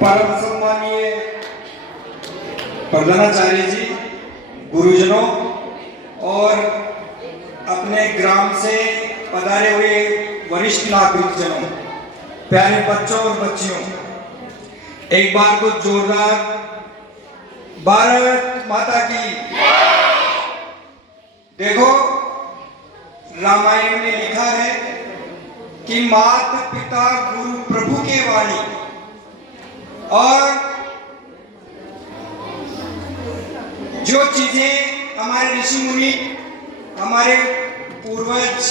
परम सम्मानीय प्रधानाचार्य जी, गुरुजनों और अपने ग्राम से पधारे हुए वरिष्ठ नागरिकजनों, प्यारे बच्चों और बच्चियों, एक बार को जोरदार भारत माता की। देखो, रामायण में लिखा है कि माता पिता गुरु प्रभु के वाणी, और जो चीजें हमारे ऋषि मुनि, हमारे पूर्वज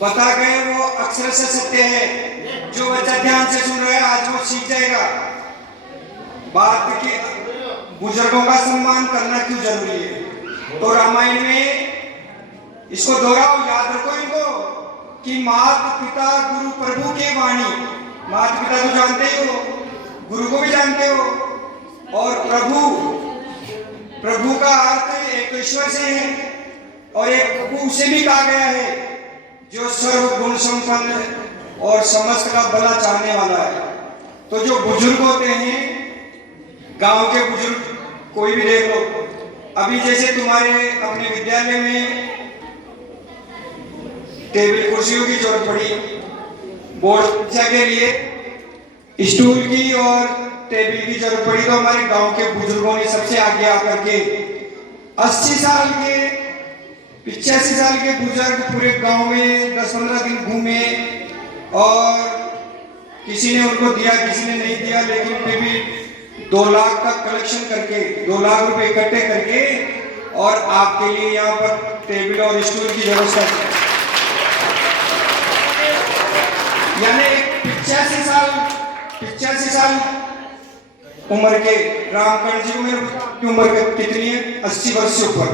बता गए वो अक्षर से सत्य है। जो बच्चा ध्यान से सुन रहा है आज वो सीख जाएगा। बात के बुजुर्गों का सम्मान करना क्यों जरूरी है। तो रामायण में इसको दोहराओ, याद रखो इनको कि माता पिता गुरु प्रभु के वाणी। माता पिता तो जानते ही हो, गुरु को भी जानते हो, और प्रभु का अर्थ एक ईश्वर से है, और एक प्रभु उसे भी कहा गया है जो सर्व गुण संपन्न और समस्त का भला चाहने वाला है। तो जो बुजुर्ग होते हैं, गांव के बुजुर्ग कोई भी देख लो, अभी जैसे तुम्हारे अपने विद्यालय में टेबल कुर्सियों की जरूरत पड़ी, बोर्ड परीक्षा के लिए स्टूल की और टेबल की जरूरत पड़ी, तो हमारे गांव के बुजुर्गों ने सबसे आगे आकर के 80 साल के 85 साल के बुजुर्ग पूरे गांव में 10-15 दिन घूमे, और किसी ने उनको दिया, किसी ने नहीं दिया, लेकिन फिर भी 2 लाख का कलेक्शन करके 2 लाख रुपए इकट्ठे करके और आपके लिए यहाँ पर टेबल और स्टूल की व्यवस्था की। यानी 85 साल उम्र के रामकर्ण जी की उम्र कितनी है? 80 वर्ष से ऊपर।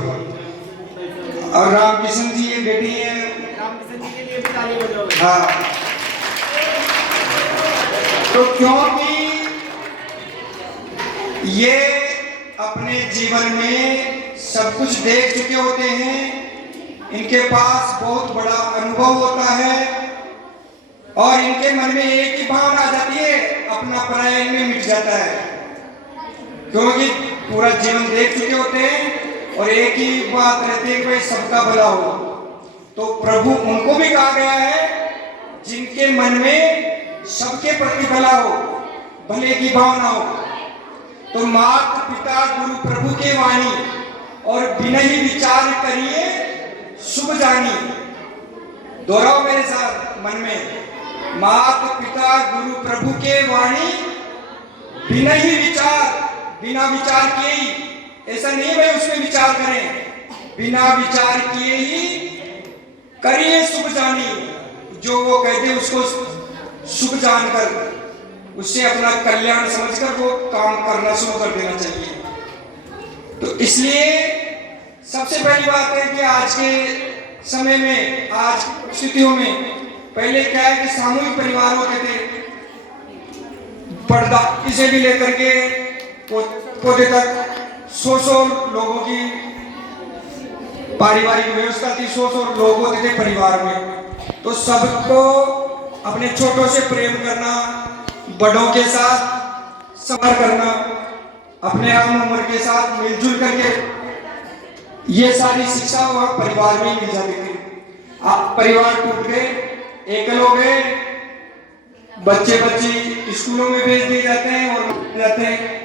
और रामकिशन जी ये बेटी है, रामकिशन जी के लिए भी ताली बजाओ। हाँ, तो क्योंकि ये अपने जीवन में सब कुछ देख चुके होते हैं, इनके पास बहुत बड़ा अनुभव होता है, और इनके मन में एक ही भावना आ जाती है, अपना पराया इनमें मिट जाता है, क्योंकि पूरा जीवन देख चुके होते हैं और एक ही बात रहती है कि भाई सबका भला हो। तो प्रभु उनको भी कहा गया है जिनके मन में सबके प्रति भला हो, भले की भावना हो। तो माता पिता गुरु प्रभु के वाणी, और बिना ही विचार करिए शुभ जानी। दोहराओ मेरे साथ मन में, माता पिता गुरु प्रभु के वाणी, बिना ही विचार, बिना विचार किए ही, ऐसा नहीं भाई उसमें विचार करें, बिना विचार किए ही करिए शुभ जानी। जो वो कहते उसको शुभ जानकर उससे अपना कल्याण समझकर वो काम करना शुरू कर देना चाहिए। तो इसलिए सबसे पहली बात है कि आज के समय में, आज की स्थितियों में, पहले क्या है कि सामूहिक परिवार होते थे, परदादी से भी लेकर के पोते तक 100 लोगों की पारिवारिक व्यवस्था थी, 100 लोग होते थे परिवार में। तो सबको अपने छोटों से प्रेम करना, बड़ों के साथ संवाद करना, अपने हम उम्र के साथ मिलजुल करके, ये सारी शिक्षा वह परिवार में मिल जाती थी। आप परिवार टूट गए, एकल हो गए, बच्चे स्कूलों में भेज दिए जाते हैं और जाते हैं,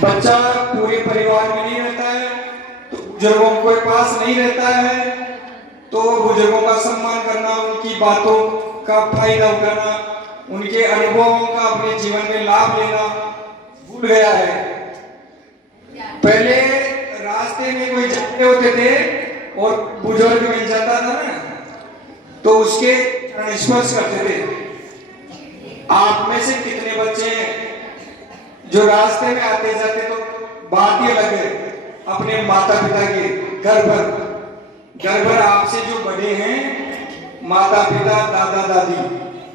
बच्चा पूरे परिवार में नहीं रहता है, तो बुजुर्गों के पास नहीं रहता है, तो बुजुर्गों का सम्मान करना, उनकी बातों का फायदा उठाना, उनके अनुभवों का अपने जीवन में लाभ लेना भूल गया है। पहले रास्ते में कोई जाते होते थे और बुजुर्ग मिल जाता था ना, तो उसके स्पर्श करते थे। आप में से कितने बच्चे हैं जो रास्ते में आते जाते तो बात ही अलग है, अपने माता पिता के घर भर आपसे जो बड़े हैं, माता पिता दादा दादी,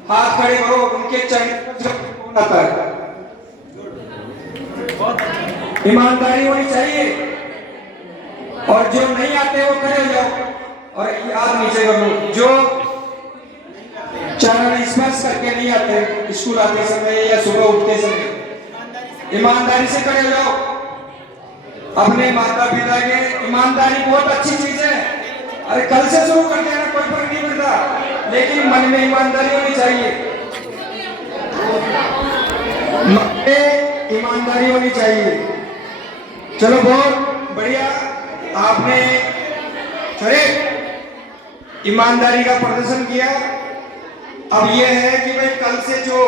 हाथ खड़े करो, उनके चरण आता है। ईमानदारी होनी चाहिए, और जो नहीं आते वो खड़े हो जाओ और याद नीचे कर लो। जो चरण स्पर्श ब्रश करके नहीं आते स्कूल आते समय या सुबह उठते समय। ईमानदारी से खड़े हो जाओ। अपने माता पिता के, ईमानदारी बहुत अच्छी चीज है। अरे कल से शुरू कर देना, कोई फर्क नहीं पड़ता, लेकिन मन में ईमानदारी होनी चाहिए। मन में ईमानदारी होनी चाहिए। चलो बहुत बढ़िया, आपने अरे ईमानदारी का प्रदर्शन किया। अब यह है कि भाई कल से जो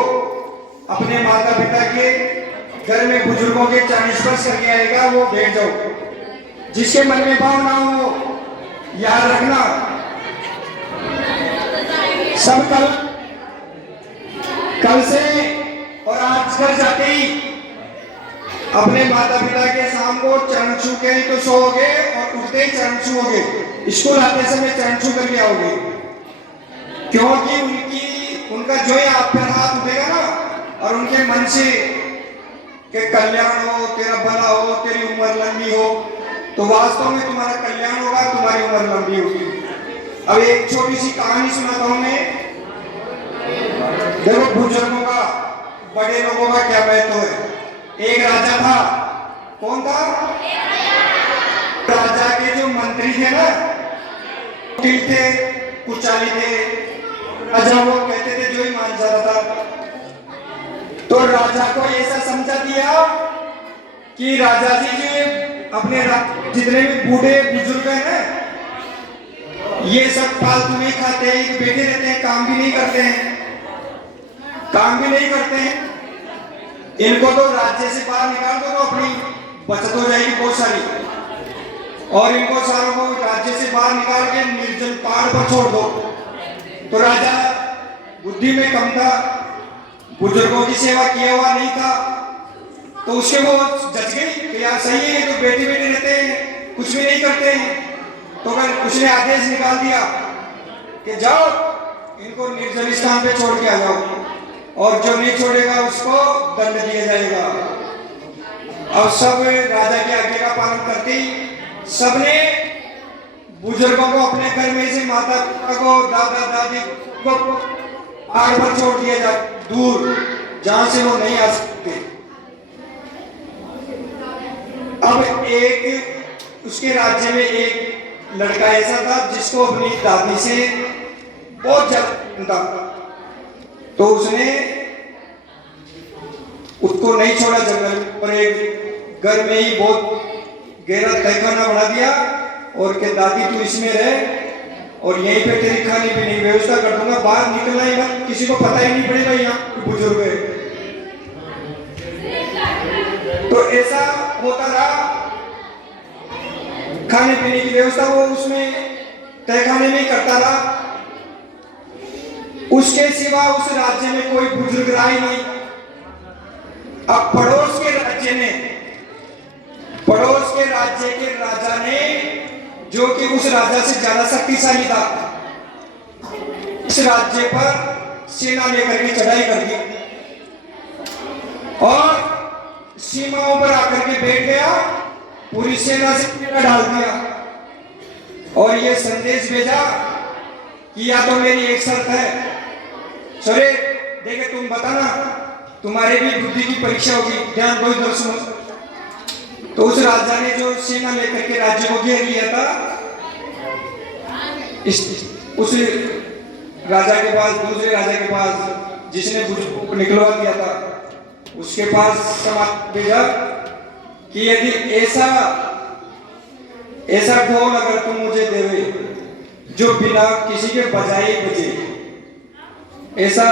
अपने माता पिता के घर में बुजुर्गों के चरण स्पर्श करके आएगा वो बैठ जाओ। जिसके मन में भाव ना हो याद रखना, सब कल से और आज घर जाते ही अपने माता पिता के शाम को चरण छू के ही तो सोओगे और उठते ही चरण छूओगे। स्कूल आते समय चरण छू करके आओगे, क्योंकि उनका जो ही आप पर हाथ उठेगा ना और उनके मन से कि कल्याण हो, तेरा भला हो, तेरी उम्र लंबी हो, तो वास्तव में तुम्हारा कल्याण होगा, तुम्हारी उम्र लंबी होगी। अब एक छोटी सी कहानी सुनाता हूं मैं। देखो बुजुर्गों का, बड़े लोगों का क्या महत्व है। एक राजा था। कौन था? राजा के जो मंत्री थे ना, कुटिल थे, कुचाली थे। राजा वो कहते थे जो ही मान जाता था। तो राजा को ऐसा समझा दिया कि राजा जी जो अपने जितने भी बूढ़े बुजुर्ग हैं ना, ये सब फालतू नहीं खाते हैं, बैठे रहते हैं, काम भी नहीं करते हैं। इनको तो राज्य से बाहर निकाल दो, तो अपनी बचत हो जाएगी बहुत सारी, और इनको सारों को राज्य से बाहर निकाल के निर्जन पहाड़ पर छोड़ दो। तो राजा बुद्धि में कम था, बुजुर्गों की सेवा किया हुआ नहीं था, तो उसके वो जज गई कि यार सही है, तो बैठे बैठे रहते हैं, कुछ भी नहीं करते हैं। तो अगर उसने आदेश निकाल दिया कि जाओ इनको निर्जन स्थान पे छोड़ के आ जाओ, और जो नहीं छोड़ेगा उसको दंड दिया जाएगा। अब सब राजा के आज्ञा का पालन करते ही सबने बुजुर्गों को अपने घर में से, माता पिता को, दादा दादी को आग पर छोड़ दिया जा, दूर जहां से वो नहीं आ सकते। अब एक उसके राज्य में एक लड़का ऐसा था जिसको अपनी दादी से बहुत ज्यादा था। तो उसने उसको नहीं छोड़ा जंगल पर, एक घर में ही बहुत गहरा तहखाना बना दिया और के दादी तू इसमें रह और यहीं पे तेरी खाने पीने की व्यवस्था कर दूंगा, बाहर निकलना ही मत, किसी को पता ही नहीं पड़ेगा यहाँ बुजुर्ग है। तो ऐसा होता रहा, खाने पीने की व्यवस्था वो उसमें तहखाने में करता रहा। उसके सिवा उस राज्य में कोई बुजुर्ग रहा ही नहीं। अब पड़ोस के राज्य के राजा ने, जो कि उस राजा से ज्यादा शक्तिशाली था, इस राज्य पर सेना लेकर के चढ़ाई कर दी और सीमाओं पर आकर के बैठ गया, पूरी सेना से घेरा डाल दिया और ये संदेश भेजा कि या तो मेरी एक शर्त है, सरे देखे तुम बताना, तुम्हारे भी बुद्धि की परीक्षा होगी, ध्यान दो इधर सुनो। तो उस राजा ने जो सेना लेकर के राज्य को घेर लिया था, उस राजा के पास, दूसरे राजा के पास जिसने बुजुर्ग को निकलवा दिया था, उसके पास समाचार भेजा कि यदि ऐसा ढोल अगर तुम मुझे देवे जो बिना किसी के बजाए बजे, ऐसा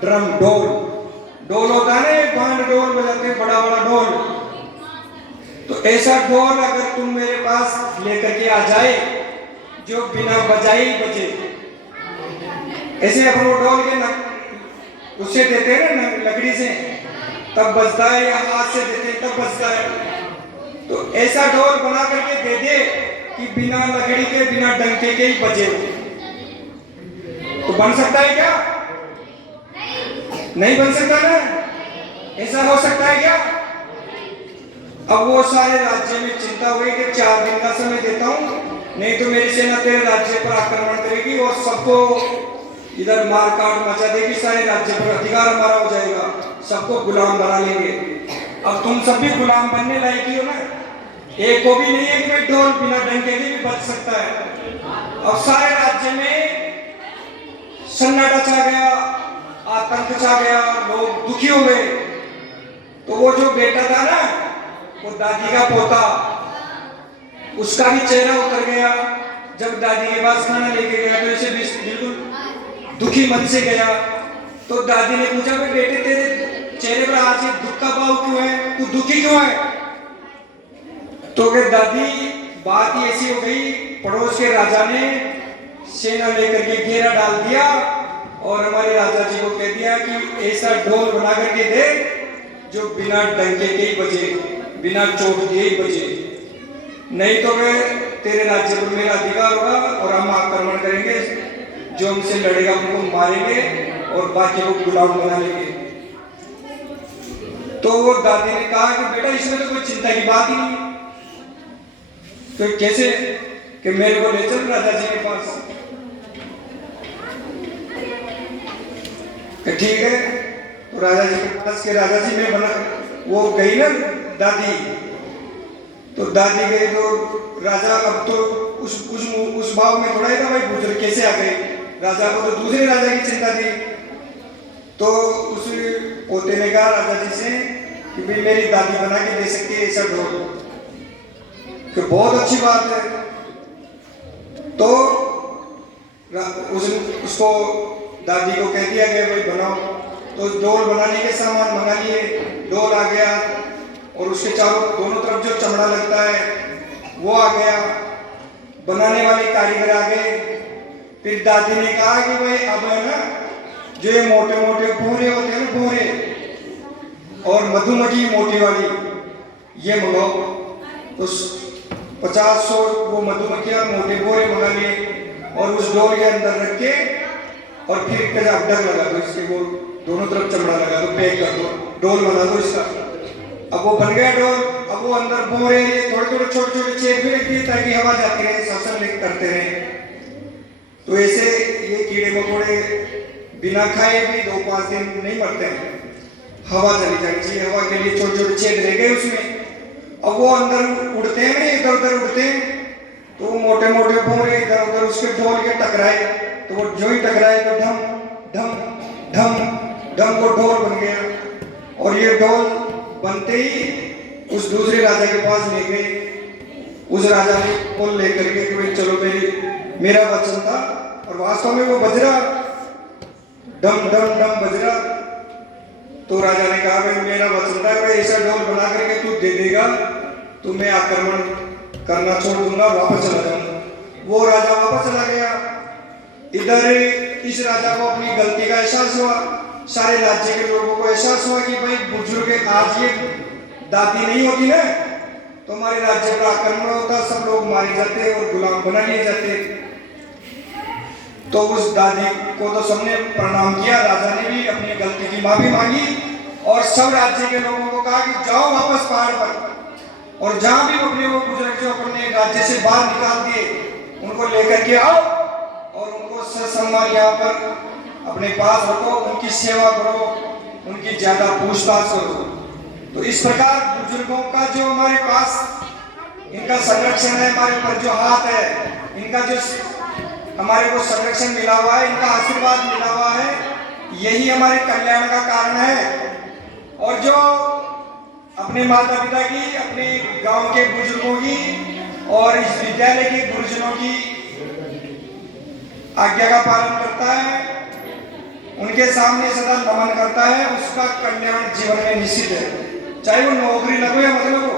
ड्रम डोल होता है ना, बांड डोल बजाते, बड़ा बड़ा डोल, तो ऐसा ढोल अगर तुम मेरे पास लेकर के आ जाए जो बिना बजाए बजे, ऐसे अपन वो ढोल के उससे देते हैं ना लकड़ी से तब बजता है, या हाथ से देते तब बजता है, तो ऐसा ढोल बना करके दे दे कि बिना लकड़ी के, बिना डंके के ही बजे। तो बन सकता है क्या? नहीं बन सकता ना। ऐसा हो सकता है क्या? अब वो सारे राज्य में चिंता हुई कि 4 दिन का समय देता हूं, नहीं तो मेरी सेना तेरे राज्य पर आक्रमण करेगी और सबको इधर मारकाट मचा देगी, सारे राज्य पर अधिकार हमारा हो जाएगा, सबको गुलाम बना लेंगे। अब तुम सब भी गुलाम बनने लायक ही हो ना, एक को भी नहीं है कि भाई ढोल बिना डंके के भी बच सकता है। अब सारे राज्य में सन्नाटा छा गया, आतंक छा गया, लोग दुखी हो गए। तो वो जो बेटा था ना, वो दादी का पोता, उसका भी चेहरा उतर गया। जब दादी के पास खाना लेके गया तो इसे बिल्कुल दुखी मन से गया। तो दादी ने पूछा, भाई बेटे तेरे चेहरे पर आज ये दुख का भाव क्यों है, तू दुखी क्यों है? तो फिर दादी बात ही ऐसी हो गई, पड़ोस के राजा ने सेना लेकर के घेरा डाल दिया और हमारे राजा जी को कह दिया कि ऐसा ढोल बना करके दे जो बिना डंके के ही बजे, बिना चोट के ही बजे, नहीं तो वे तेरे राज्य पर मेरा अधिकार होगा और हम आक्रमण करेंगे, जो हमसे लड़ेगा उनको मारेंगे और बाकी को गुलाम बना लेंगे। तो वो दादी ने कहा कि बेटा इसमें तो कोई चिंता की बात ही नहीं। तो कैसे कि मेरे को ले चल राजा जी के पास। ठीक है, तो राजा जी के पास के राजा जी में बना वो गई ना दादी, तो दादी गई तो राजा अब तो उस भाव में थोड़ा ही था, भाई बुजुर्ग कैसे आ गए, राजा को तो दूसरे राजा की चिंता थी। तो उस पोते ने कहा राजा जी से कि भाई मेरी दादी बना के दे सकती है ऐसा ढोल, कि बहुत अच्छी बात है। तो उसको दादी को कह दिया गया भाई बनाओ। तो ढोल बनाने के सामान मंगा लिए, ढोल आ गया और उसके चारों दोनों तरफ जो चमड़ा लगता है वो आ गया, बनाने वाले कारीगर आ गए। फिर दादी ने कहा कि भाई अब है ना जो ये मोटे मोटे भूरे होते हैं ना, भूरे और मधुमक्खी मोटी वाली, ये मंगाओ। तो 50-100 वो मधुमक्खियां मोटे बोरे मंगा लिए और उस ढोल के अंदर रख के और फिर ढक लगा दो इसके, वो दोनों तरफ चमड़ा लगा दो, पैक कर दो, ढोल बना दो इसका। अब वो बन गया ढोल। अब वो अंदर बोरे थोड़े थोड़े छोटे छोटे छेद भी रख दिए ताकि हवा जाती रहे, शासन करते रहे। तो ऐसे ये कीड़े मकोड़े बिना खाए भी 2-5 दिन नहीं मरते हैं, हवा चली जानी चाहिए, हवा के लिए छोटे छोटे छेद रह गए उसमें। अब वो अंदर उड़ते हैं ना, इधर उधर उड़ते हैं, तो मोटे मोटे बोरे इधर उधर उसके ढोल के टकराए, तो वो जो ही टकराए तो ढम ढम ढम ढम वो ढोल बन गया। और ये ढोल बनते ही उस दूसरे राजा के पास ले गए। उस राजा ने ढोल लेकर के कि भाई चलो मेरा वचन था, और वास्तव में वो बज रहा, डम डम डम बज रहा। तो राजा ने कहा भाई मेरा वचन था, भाई ऐसा ढोल बना करके तू दे देगा तो मैं आक्रमण करना छोड़ दूंगा, वापस चला जाऊंगा। वो राजा वापस चला गया। इधर इस राजा को अपनी गलती का एहसास हुआ, सारे राज्य के लोगों को एहसास हुआ कि भाई बुजुर्ग आज ये दादी नहीं होती ना तो हमारे राज्य पर आक्रमण होता, सब लोग मारे जाते और गुलाम बना लिए जाते। तो उस दादी को तो सबने प्रणाम किया, राजा ने भी अपनी गलती की माफी मांगी और सब राज्य के लोगों को कहा कि जाओ वापस पहाड़ पर, और जहां भी अपने वो बुजुर्ग जो अपने राज्य से बाहर निकाल दिए उनको लेकर के आओ और उनको ससम्मान यहाँ पर अपने पास रखो, उनकी सेवा करो, उनकी ज्यादा पूछताछ करो। तो इस प्रकार बुजुर्गों का जो हमारे पास इनका संरक्षण है, हमारे ऊपर जो हाथ है, इनका जो हमारे को संरक्षण मिला हुआ है, इनका आशीर्वाद मिला हुआ है, यही हमारे कल्याण का कारण है। और जो अपने माता पिता की, अपने गांव के बुजुर्गों की और इस विद्यालय के गुरुजनों की आज्ञा का पालन करता है, उनके सामने सदा नमन करता है, उसका कल्याण जीवन में निश्चित है। चाहे वो नौकरी लगे या मतलब हो,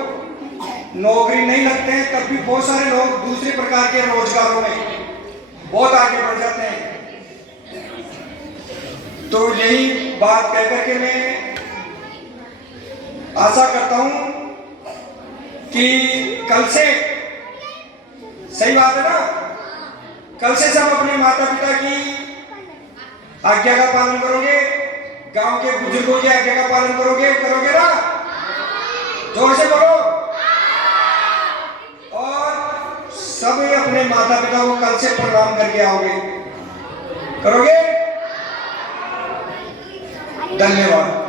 नौकरी नहीं लगते हैं तब भी बहुत सारे लोग दूसरे प्रकार के रोजगारों में बहुत आगे बढ़ जाते हैं। तो यही बात कहकर के मैं आशा करता हूं कि कल से, सही बात है ना, कल से सब अपने माता पिता की आज्ञा का पालन करोगे, गांव के बुजुर्गों की आज्ञा का पालन करोगे ना? जोर से बोलो। और सब अपने माता पिता को कल से प्रणाम करके आओगे, करोगे? धन्यवाद।